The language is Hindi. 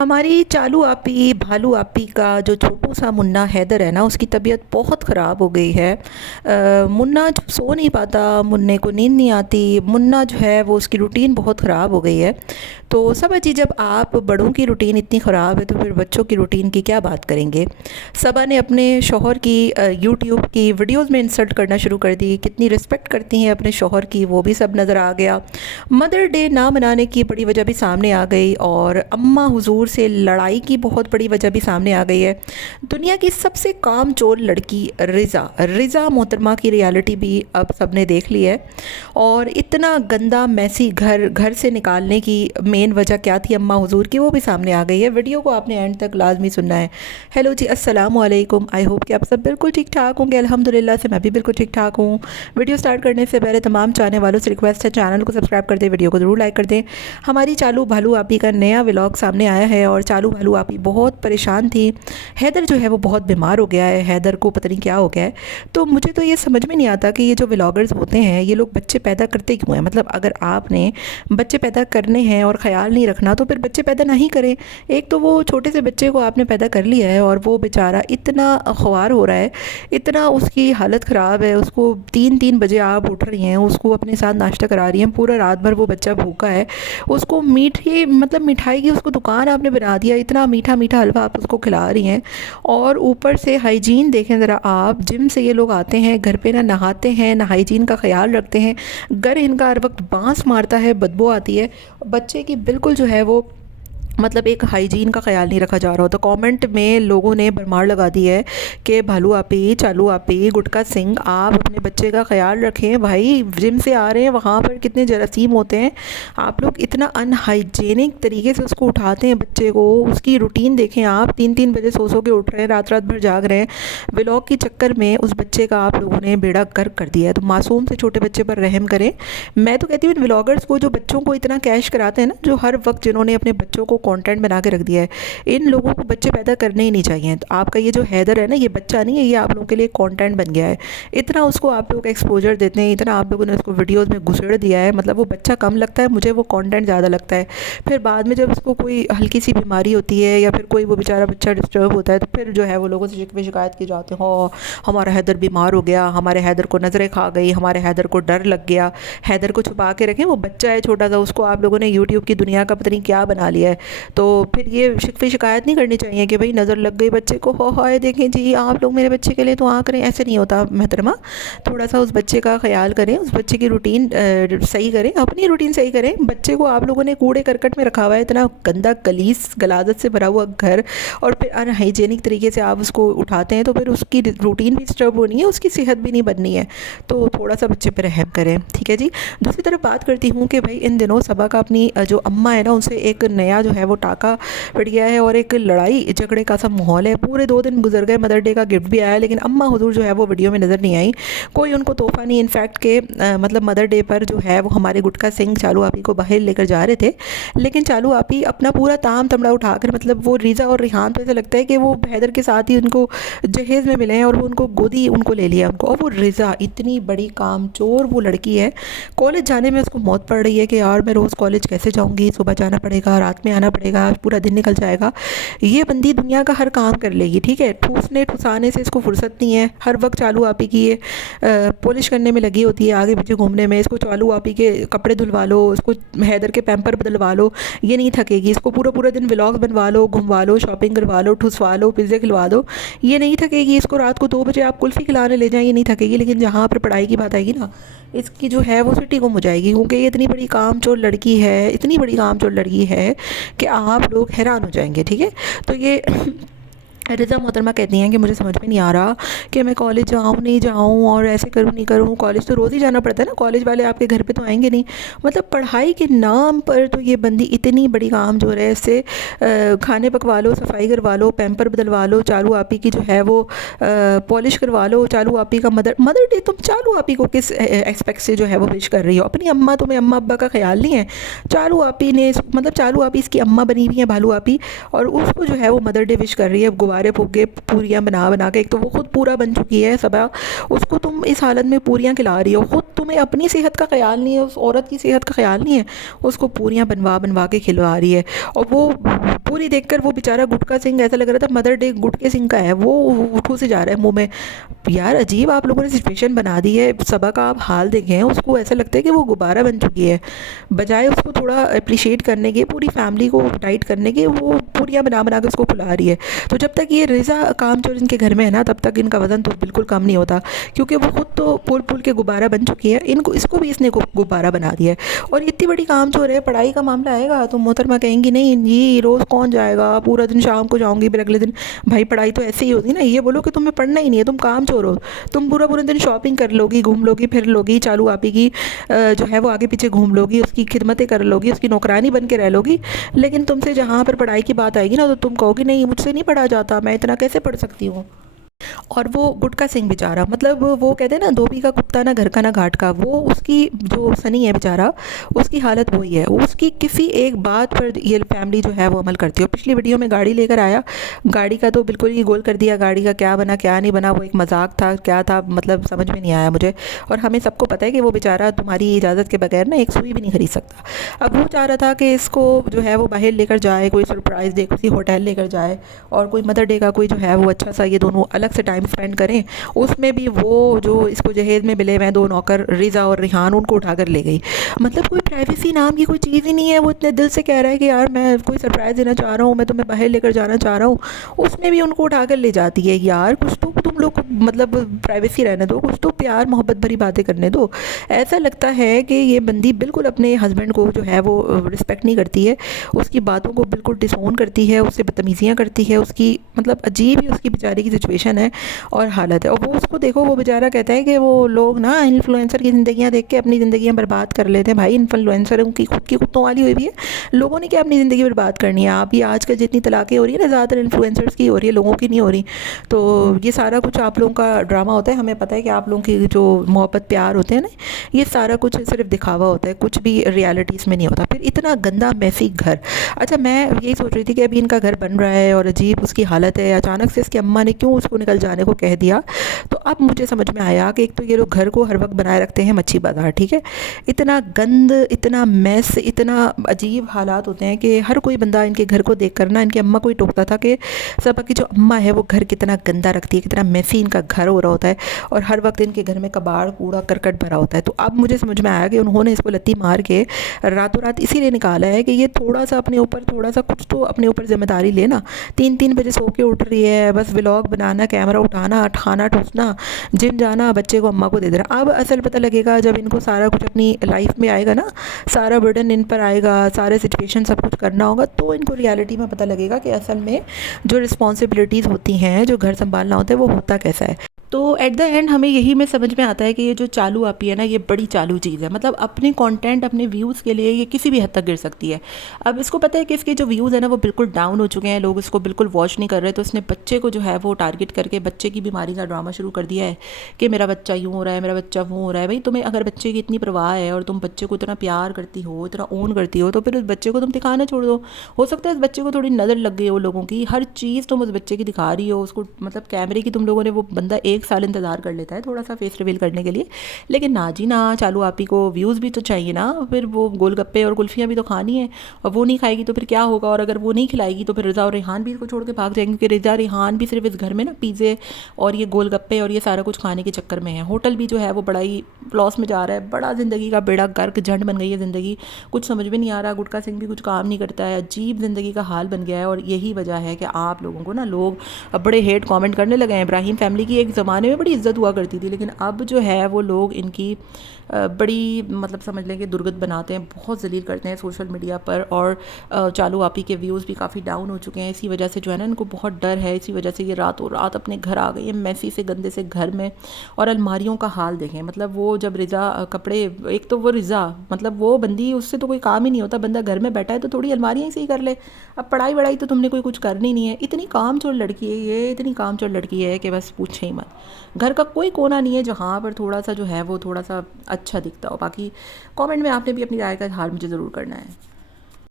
हमारी चालू आपी भालू आपी का जो छोटू सा मुन्ना हैदर है ना, उसकी तबीयत बहुत ख़राब हो गई है। मुन्ना जो सो नहीं पाता, मुन्ने को नींद नहीं आती। मुन्ना जो है वो उसकी रूटीन बहुत ख़राब हो गई है। तो समझिए, जब आप बड़ों की रूटीन इतनी ख़राब है तो फिर बच्चों की रूटीन की क्या बात करेंगे। सबा ने अपने शौहर की यूट्यूब की वीडियोस में इंसल्ट करना शुरू कर दी। कितनी रिस्पेक्ट करती हैं अपने शौहर की, वो भी सब नज़र आ गया। मदर डे ना मनाने की बड़ी वजह भी सामने आ गई, और अम्मा हुजूर से लड़ाई की बहुत बड़ी वजह भी सामने आ गई है। दुनिया की सबसे कामचोर लड़की रिज़ा रिज़ा मोहतरमा की रियलिटी भी अब सबने देख ली है। और इतना गंदा मैसी घर घर से निकालने की मेन वजह क्या थी अम्मा हुजूर की, वो भी सामने आ गई है। वीडियो को आपने एंड तक लाजमी सुनना है। हेलो जी, अस्सलाम वालेकुम। आई होप कि आप सब बिल्कुल ठीक ठाक होंगे। अल्हम्दुलिल्लाह से मैं भी बिल्कुल ठीक ठाक हूँ। वीडियो स्टार्ट करने से पहले तमाम चाहने वालों से रिक्वेस्ट है, चैनल को सब्सक्राइब कर दें, वीडियो को ज़रूर लाइक कर दें। हमारी चालू भालू आपी का नया व्लॉग सामने आया है और चालू भालू आपी बहुत परेशान थी। हैदर जो है वो बहुत बीमार हो गया है, हैदर को पता नहीं क्या हो गया है। तो मुझे तो ये समझ में नहीं आता कि ये जो व्लॉगर्स होते हैं ये लोग बच्चे पैदा करते क्यों हैं। मतलब अगर आपने बच्चे पैदा करने हैं और ख्याल नहीं रखना तो फिर बच्चे पैदा नहीं करें। एक तो वो छोटे से बच्चे को आपने पैदा कर लिया है और वो बेचारा इतना ख्वार हो रहा है, इतना उसकी हालत ख़राब है। उसको 3-3 बजे आप उठ रही हैं, उसको अपने साथ नाश्ता करा रही हैं, पूरा रात भर वो बच्चा भूखा है। उसको मीठी मतलब मिठाई की उसको दुकान आपने बना दिया, इतना मीठा मीठा हलवा आप उसको खिला रही हैं। और ऊपर से हाइजीन देखें ज़रा आप। जिम से ये लोग आते हैं, घर पे ना नहाते हैं ना हाइजीन का ख्याल रखते हैं। घर इनका हर वक्त बांस मारता है, बदबू आती है। बच्चे की बिल्कुल जो है वो मतलब एक हाइजीन का ख्याल नहीं रखा जा रहा हो। तो कमेंट में लोगों ने भरमार लगा दी है कि भालू आपी, चालू आपी, गुटका सिंह, आप अपने बच्चे का ख्याल रखें। भाई जिम से आ रहे हैं, वहाँ पर कितने जरासीम होते हैं। आप लोग इतना अनहाइजेनिक तरीके से उसको उठाते हैं बच्चे को। उसकी रूटीन देखें आप, 3-3 बजे सो के उठ रहे हैं, रात रात भर जाग रहे हैं। व्लॉग के चक्कर में उस बच्चे का आप लोगों ने बेड़ा गर्क कर दिया है। तो मासूम से छोटे बच्चे पर रहम करें। मैं तो कहती हूँ इन व्लॉगर्स को, जो बच्चों को इतना कैश कराते हैं ना, जो हर वक्त जिन्होंने अपने बच्चों को कंटेंट बना के रख दिया है, इन लोगों को बच्चे पैदा करने ही नहीं चाहिए। तो आपका ये जो हैदर है ना, ये बच्चा नहीं है, ये आप लोगों के लिए कंटेंट बन गया है। इतना उसको आप लोग एक्सपोजर देते हैं, इतना आप लोगों ने उसको वीडियोस में घुसेड़ दिया है। मतलब वो बच्चा कम लगता है मुझे, वो कंटेंट ज़्यादा लगता है। फिर बाद में जब उसको कोई हल्की सी बीमारी होती है या फिर कोई वो बेचारा बच्चा डिस्टर्ब होता है तो फिर जो है वो लोगों से शिकवे शिकायत की जाती है। हो, हमारा हैदर बीमार हो गया, हमारे हैदर को नज़रें खा गई, हमारे हैदर को डर लग गया। हैदर को छुपा के रखें, वो बच्चा है छोटा सा, उसको आप लोगों ने यूट्यूब की दुनिया का पता नहीं क्या बना लिया है। तो फिर ये शिकवे शिकायत नहीं करनी चाहिए कि भाई नज़र लग गई बच्चे को, हो हाय देखें जी आप लोग मेरे बच्चे के लिए तो आ करें। ऐसे नहीं होता मोहतरमा। थोड़ा सा उस बच्चे का ख्याल करें, उस बच्चे की रूटीन सही करें, अपनी रूटीन सही करें। बच्चे को आप लोगों ने कूड़े करकट में रखा हुआ है, इतना गंदा गलीस गलाजत से भरा हुआ घर, और फिर अनहाइजेनिक तरीके से आप उसको उठाते हैं तो फिर उसकी रूटीन भी डिस्टर्ब होनी है, उसकी सेहत भी नहीं बननी है। तो थोड़ा सा बच्चे पर रहम करें, ठीक है जी। दूसरी तरफ बात करती हूँ कि भाई इन दिनों सबा का अपनी जो अम्मा है ना, उनसे एक नया जो है वो टाका पड़ गया है और एक लड़ाई झगड़े का सा माहौल है। पूरे 2 दिन गुजर गए, मदर डे का गिफ्ट भी आया, लेकिन अम्मा हुजूर जो है वो वीडियो में नज़र नहीं आई। कोई उनको तोहफा नहीं। इनफैक्ट के मतलब मदर डे पर जो है वो हमारे गुटका सिंह चालू आपी को बाहर लेकर जा रहे थे, लेकिन चालू आपी अपना पूरा ताम तमड़ा उठाकर, मतलब वो रीज़ा और रिहान तो ऐसा लगता है कि वो हैदर के साथ ही उनको जहेज़ में मिले हैं और वो उनको गोदी उनको ले लिया उनको। और वो रिज़ा इतनी बड़ी कामचोर वो लड़की है, कॉलेज जाने में उसको मौत पड़ रही है कि यार मैं रोज़ कॉलेज कैसे जाऊँगी, सुबह जाना पड़ेगा, रात में आना पड़ेगा, पूरा दिन निकल जाएगा। ये बंदी दुनिया का हर काम कर लेगी, ठीक है। ठूसने ठुसाने से इसको फुर्सत नहीं है। हर वक्त चालू आपी की ये पॉलिश करने में लगी होती है, आगे पीछे घूमने में। इसको चालू आपी के कपड़े धुलवा लो, इसको हैदर के पैम्पर बदलवा लो, ये नहीं थकेगी। इसको पूरा पूरा दिन व्लॉग बनवा लो, घुमवा लो, शॉपिंग करवा लो, ठुसवा लो, पिज़्ज़े खिलवा दो, ये नहीं थकेगी। इसको रात को 2 बजे आप कुल्फ़ी खिलाने ले जाएं, ये नहीं थकेगी। लेकिन जहाँ पर पढ़ाई की बात आएगी ना, इसकी जो है वो सिटी गुम हो जाएगी, क्योंकि ये इतनी बड़ी कामचोर लड़की है, इतनी बड़ी कामचोर लड़की है कि आप लोग हैरान हो जाएंगे, ठीक है। तो ये रिज़ा मोहतरमा कहती हैं कि मुझे समझ में नहीं आ रहा कि मैं कॉलेज जाऊँ नहीं जाऊँ और ऐसे करूँ नहीं करूँ। कॉलेज तो रोज़ ही जाना पड़ता है ना, कॉलेज वाले आपके घर पे तो आएंगे नहीं। मतलब पढ़ाई के नाम पर तो ये बंदी इतनी बड़ी काम जो है, इससे खाने पकवा लो, सफाई करवा लो, पैम्पर बदलवा लो, चालू आपी की जो है वो पॉलिश करवा लो। चालू आपी का मदर डे तुम चालू आपी को किस एक्सपेक्ट से जो है वो विश कर रही हो। अपनी अम्मा, तुम्हें अम्मा अब्बा का ख्याल नहीं है। चालू आपी ने मतलब चालू आपी इसकी अम्मा बनी हुई है भालू आपी, और उसको जो है वो मदर डे विश कर रही है। गुब्बारे फूँक के पूरियाँ बना बना के, एक तो वो खुद पूरा बन चुकी है सबा, उसको तुम इस हालत में पूरियाँ खिला रही हो, खुद तुम्हें अपनी सेहत का ख्याल नहीं है, उस औरत की सेहत का ख्याल नहीं है, उसको पूरियाँ बनवा बनवा के खिलवा रही है। और वो पूरी देखकर वो बेचारा गुटका सिंह, ऐसा लग रहा था मदर डे गुटके सिंह का है, वो ठूसे जा रहा है मुंह में। यार अजीब आप लोगों ने सिचुएशन बना दी है, सबा का आप हाल देखें, उसको ऐसा लगता है कि वो गुब्बारा बन चुकी है। बजाय उसको थोड़ा अप्रिशिएट करने के, पूरी फैमिली को टाइट करने के, वो पूरियाँ बना बना के उसको खिला रही है। तो जब तक ये रिज़ा कामचोर इनके घर में है ना, तब तक इनका वज़न तो बिल्कुल कम नहीं होता, क्योंकि वो खुद तो फूल फूल के गुब्बारा बन चुकी है, इनको इसको भी इसने गुब्बारा बना दिया है। और इतनी बड़ी कामचोर है, पढ़ाई का मामला आएगा तो मोहतरमा कहेंगी नहीं जी रोज़ कौन जाएगा, पूरा दिन शाम को जाऊँगी फिर अगले दिन। भाई पढ़ाई तो ऐसे ही होती ना, ये बोलो कि तुम्हें पढ़ना ही नहीं है, तुम कामचोर हो, तुम पूरा पूरा दिन शॉपिंग कर लोगी, घूम लोगी, फिर लोगी, चालू आपी की जो है वो आगे पीछे घूम लोगी, उसकी खिदमतें कर लोगी, उसकी नौकरानी बन के रह लोगी। लेकिन तुमसे जहाँ पर पढ़ाई की बात आएगी ना, तो तुम कहोगी नहीं मुझसे नहीं पढ़ा जाता, मैं इतना कैसे पढ़ सकती हूँ। और वो गुटका सिंह बेचारा, मतलब वो कहते हैं ना धोबी का कुत्ता ना घर का ना घाट का, वो उसकी जो सनी है बेचारा, उसकी हालत वही है। उसकी किसी एक बात पर ये फैमिली जो है वो अमल करती है। पिछली वीडियो में गाड़ी लेकर आया, गाड़ी का तो बिल्कुल ही गोल कर दिया, गाड़ी का क्या बना क्या नहीं बना, वो एक मजाक था क्या था, मतलब समझ में नहीं आया मुझे। और हमें सबको पता है कि वो बेचारा तुम्हारी इजाज़त के बगैर ना एक सुई भी नहीं खरीद सकता। अब वो चाह रहा था कि इसको जो है वो बाहर लेकर जाए, कोई सरप्राइज़ दे, किसी होटल लेकर जाए, और कोई मदर डे का कोई जो है वो अच्छा सा ये दोनों अलग से टाइम स्पेंड करें। उसमें भी वो जो इसको जहेज़ में मिले हुए दो नौकर रिज़ा और रिहान, उनको उठाकर ले गई। मतलब कोई प्राइवेसी नाम की कोई चीज़ ही नहीं है। वो इतने दिल से कह रहा है कि यार मैं कोई सरप्राइज़ देना चाह रहा हूँ, मैं तुम्हें बाहर लेकर जाना चाह रहा हूँ, उसमें भी उनको उठाकर ले जाती है। यार कुछ तो तुम लोग मतलब प्राइवेसी रहने दो, कुछ तो प्यार मोहब्बत भरी बातें करने दो। ऐसा लगता है कि ये बंदी बिल्कुल अपने हस्बैंड को जो है वो रिस्पेक्ट नहीं करती है, उसकी बातों को बिल्कुल डिसोन करती है, उससे बदतमीज़ियाँ करती है, उसकी मतलब अजीब ही उसकी बेचारी की सिचुएशन है और हालत है। और वो उसको देखो, वो बेचारा कहता है कि वो लोग ना इन्फ्लुएंसर की ज़िंदगियाँ देख के अपनी ज़िंदगियाँ बर्बाद कर लेते हैं। भाई इन्फ्लुएंसर उनकी खुद की कुत्तों वाली हुई भी है, लोगों ने क्या अपनी ज़िंदगी बर्बाद करनी है। आप ये आजकल जितनी तलाक़ें हो रही है ना, ज़्यादातर इन्फ्लुएंसर्स की हो रही है, लोगों की नहीं हो रही। तो ये सारा कुछ आप लोगों का ड्रामा होता है। हमें पता है कि आप लोगों की जो मोहब्बत प्यार होते हैं ना, ये सारा कुछ सिर्फ दिखावा होता है, कुछ भी रियलिटीज़ में नहीं होता। फिर इतना गंदा मैसी घर। अच्छा मैं यही सोच रही थी कि अभी इनका घर बन रहा है और अजीब उसकी हालत है, अचानक से इसकी अम्मा ने क्यों उसको निकल जाने को कह दिया। तो अब मुझे समझ में आया कि एक तो ये लोग घर को हर वक्त बनाए रखते हैं मच्छी बाजार, ठीक है, इतना गंद, इतना मैस, इतना अजीब हालात होते हैं कि हर कोई बंदा इनके घर को देख कर ना इनकी अम्मा को ही टोकता था कि सबा की जो अम्मा है वो घर कितना गंदा रखती है, कितना मैसी इनका घर हो रहा होता है, और हर वक्त इनके घर में कबाड़ कूड़ा करकट भरा होता है। तो अब मुझे समझ में आया कि उन्होंने इसको लत्ती मार के रातों रात इसीलिए निकाला है कि ये थोड़ा सा अपने ऊपर, थोड़ा सा कुछ तो अपने ऊपर जिम्मेदारी लेना। 3-3 बजे सो के उठ रही है, बस व्लॉग बनाना, कैमरा उठाना, खाना ठूसना, जिम जाना, बच्चे को अम्मा को दे देना। अब असल पता लगेगा जब इनको सारा कुछ अपनी लाइफ में आएगा ना, सारा बर्डन इन पर आएगा, सारे सिचुएशन सब कुछ करना होगा, तो इनको रियलिटी में पता लगेगा कि असल में जो रिस्पॉन्सिबिलिटीज़ होती हैं, जो घर संभालना होता है, वो होता कैसा है। तो एट द एंड हमें यही में समझ में आता है कि ये जो चालू आपी है ना, ये बड़ी चालू चीज़ है। मतलब अपने कंटेंट, अपने व्यूज़ के लिए ये किसी भी हद तक गिर सकती है। अब इसको पता है कि इसके जो व्यूज़ है ना वो बिल्कुल डाउन हो चुके हैं, लोग इसको बिल्कुल वॉच नहीं कर रहे, तो इसने बच्चे को जो है वो टारगेट करके बच्चे की बीमारी का ड्रामा शुरू कर दिया है कि मेरा बच्चा यूँ हो रहा है, मेरा बच्चा वो हो रहा है। भाई तुम्हें अगर बच्चे की इतनी परवाह है और तुम बच्चे को इतना प्यार करती हो, इतना ओन करती हो, तो फिर उस बच्चे को तुम दिखाना छोड़ दो। हो सकता है उस बच्चे को थोड़ी नज़र लग गई हो लोगों की, हर चीज़ तुम उस बच्चे की दिखा रही हो उसको, मतलब कैमरे की तुम लोगों ने, वो बंदा 1 साल इंतज़ार कर लेता है थोड़ा सा फेस रिवील करने के लिए। लेकिन ना जी ना, चालू आपी को व्यूज़ भी तो चाहिए ना, फिर वो गोलगप्पे और कुल्फियाँ भी तो खानी है, और वो नहीं खाएगी तो फिर क्या होगा। और अगर वो नहीं खिलाएगी तो फिर रिज़ा और रेहान भी इसको छोड़ के भाग जाएंगे, क्योंकि रिज़ा रेहान भी सिर्फ इस घर में ना पिज़्ज़े और ये गोलगप्पे और ये सारा कुछ खाने के चक्कर में है। होटल भी जो है वो बड़ा ही लॉस में जा रहा है, बड़ा ज़िंदगी का बेड़ा गर्क झंड बन गई है ज़िंदगी, कुछ समझ में नहीं आ रहा। गुटका सिंह भी कुछ काम नहीं करता है, अजीब ज़िंदगी का हाल बन गया है। और यही वजह है कि आप लोगों को ना लोग अब बड़े हेट कमेंट करने लगे हैं। इब्राहिम फैमिली की एक ज़माने में बड़ी इज्जत हुआ करती थी, लेकिन अब जो है वो लोग इनकी बड़ी मतलब समझ लें कि दुर्गत बनाते हैं, बहुत ज़लील करते हैं सोशल मीडिया पर। और चालू आपी के व्यूज़ भी काफ़ी डाउन हो चुके हैं। इसी वजह से जो है ना इनको बहुत डर है, इसी वजह से ये रातों रात अपने घर आ गई है मैसी से गंदे से घर में। और अलमारियों का हाल देखें, मतलब वो जब रिज़ा कपड़े, एक तो वो रिज़ा मतलब वो बंदी, उससे तो कोई काम ही नहीं होता, बंदा घर में बैठा है तो थोड़ी अलमारियाँ ही सही कर ले। अब पढ़ाई वढ़ाई तो तुमने कोई कुछ करनी नहीं है। इतनी कामचोर लड़की है ये, इतनी कामचोर लड़की है कि बस पूछे ही मत। घर का कोई कोना नहीं है जहाँ पर थोड़ा सा जो है वो थोड़ा सा अच्छा दिखता हो। बाकी कमेंट में आपने भी अपनी राय का इज़हार मुझे ज़रूर करना है।